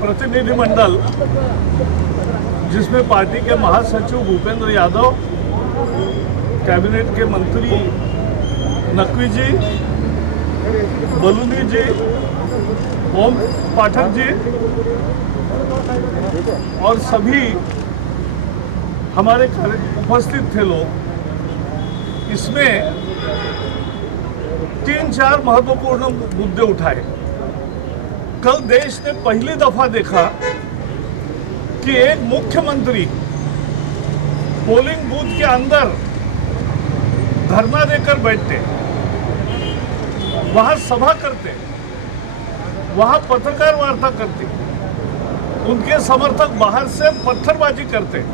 प्रतिनिधिमंडल जिसमें पार्टी के महासचिव भूपेंद्र यादव, कैबिनेट के मंत्री नकवी जी, बलूनी जी, ओम पाठक जी और सभी हमारे उपस्थित थे लोग, इसमें 3-4 महत्वपूर्ण मुद्दे उठाए। कल देश ने पहली दफा देखा कि एक मुख्यमंत्री पोलिंग बूथ के अंदर धरना देकर बैठते, वहां सभा करते, वहां पत्रकार वार्ता करते, उनके समर्थक बाहर से पत्थरबाजी करते।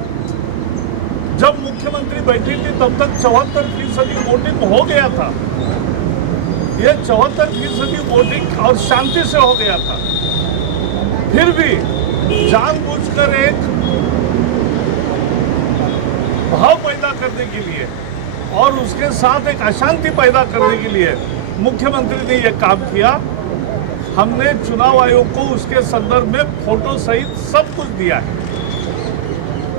जब मुख्यमंत्री बैठी थी तब तक 74% वोटिंग हो गया था। ये 74% वोटिंग और शांति से हो गया था। फिर भी जानबूझकर एक भाव पैदा करने के लिए और उसके साथ एक अशांति पैदा करने के लिए मुख्यमंत्री ने यह काम किया। हमने चुनाव आयोग को उसके संदर्भ में फोटो सहित सब कुछ दिया है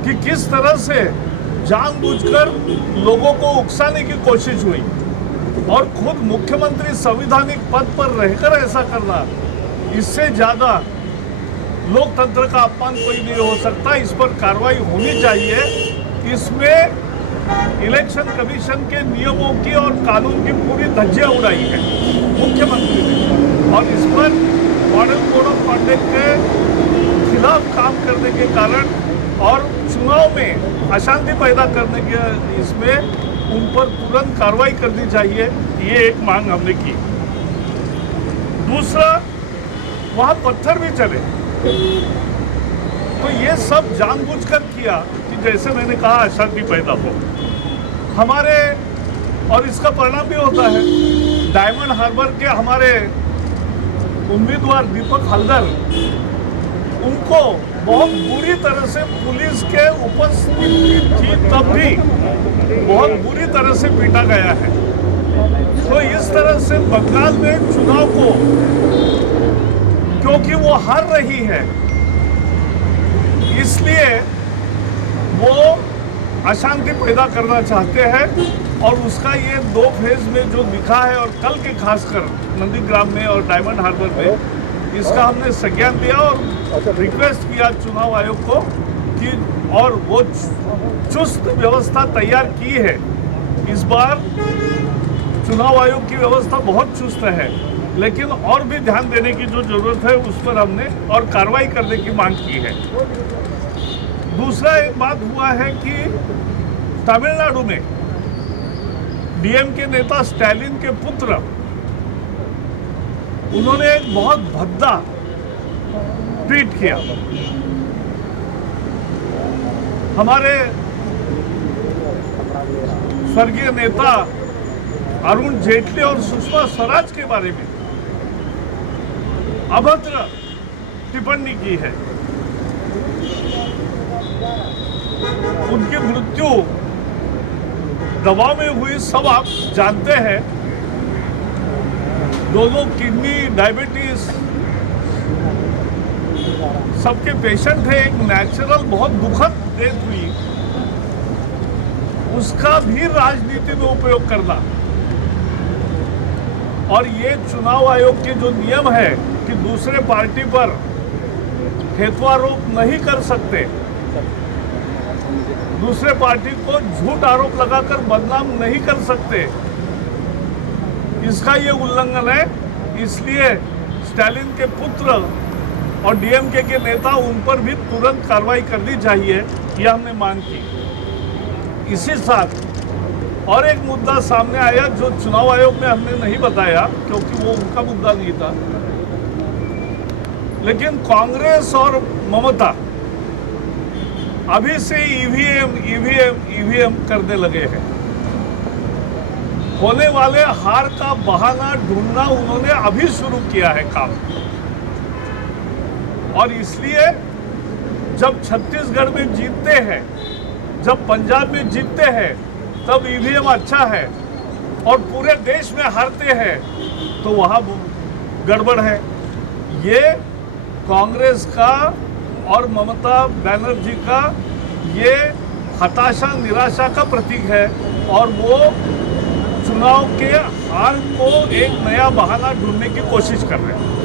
कि किस तरह से जानबूझकर लोगों को उकसाने की कोशिश हुई और खुद मुख्यमंत्री संवैधानिक पद पर रहकर ऐसा करना, इससे ज्यादा लोकतंत्र का अपमान कोई नहीं हो सकता। इस पर कार्रवाई होनी चाहिए। इसमें इलेक्शन कमीशन के नियमों की और कानून की पूरी धज्जियां उड़ाई है मुख्यमंत्री ने, और इस पर मॉडल कोड ऑफ कॉन्डक्ट के खिलाफ काम करने के कारण और चुनाव में अशांति पैदा करने के इसमें उन पर तुरंत कार्रवाई करनी चाहिए। ये एक मांग हमने की। दूसरा, वहां पत्थर भी चले, तो ये सब जानबूझकर किया कि जैसे मैंने कहा अशांति पैदा हो हमारे, और इसका परिणाम भी होता है। डायमंड हार्बर के हमारे उम्मीदवार दीपक हल्दर, उनको बहुत बुरी तरह से पुलिस के उपस्थिति थी तब भी बहुत बुरी तरह से पीटा गया है। तो इस तरह से बंगाल में चुनाव को, क्योंकि वो हार रही है, इसलिए वो अशांति पैदा करना चाहते हैं और उसका ये 2 फेज में जो दिखा है, और कल के खासकर नंदीग्राम में और डायमंड हार्बर में, इसका हमने संज्ञान लिया और रिक्वेस्ट किया चुनाव आयोग को कि, और वो चुस्त व्यवस्था तैयार की है। इस बार चुनाव आयोग की व्यवस्था बहुत चुस्त है, लेकिन और भी ध्यान देने की जो जरूरत है उस पर हमने और कार्रवाई करने की मांग की है। दूसरा एक बात हुआ है कि तमिलनाडु में डीएम के नेता स्टालिन के पुत्र, उन्होंने एक बहुत भद्दा ट्वीट किया। हमारे स्वर्गीय नेता अरुण जेटली और सुषमा स्वराज के बारे में अभद्र टिप्पणी की है। उनकी मृत्यु दबाव में हुई, सब आप जानते हैं। दोनों किडनी, डायबिटीज सबके पेशेंट थे। एक नेचुरल बहुत दुखद डेथ हुई, उसका भी राजनीति में उपयोग करना। और ये चुनाव आयोग के जो नियम है कि दूसरे पार्टी पर हेतुआरोप नहीं कर सकते, दूसरे पार्टी को झूठ आरोप लगाकर बदनाम नहीं कर सकते, इसका ये उल्लंघन है। इसलिए स्टालिन के पुत्र और डीएमके के नेता, उन पर भी तुरंत कार्रवाई करनी चाहिए, यह हमने मांग की। इसी साथ और एक मुद्दा सामने आया जो चुनाव आयोग में हमने नहीं बताया क्योंकि वो उनका मुद्दा नहीं था, लेकिन कांग्रेस और ममता अभी से ईवीएम करने लगे हैं। होने वाले हार का बहाना ढूंढना उन्होंने अभी शुरू किया है काम। और इसलिए जब छत्तीसगढ़ में जीतते हैं, जब पंजाब में जीतते हैं, तब ईवीएम अच्छा है, और पूरे देश में हारते हैं तो वहां गड़बड़ है। ये कांग्रेस का और ममता बनर्जी का ये हताशा निराशा का प्रतीक है और वो चुनाव के हार को एक नया बहाना ढूंढने की कोशिश कर रहे हैं।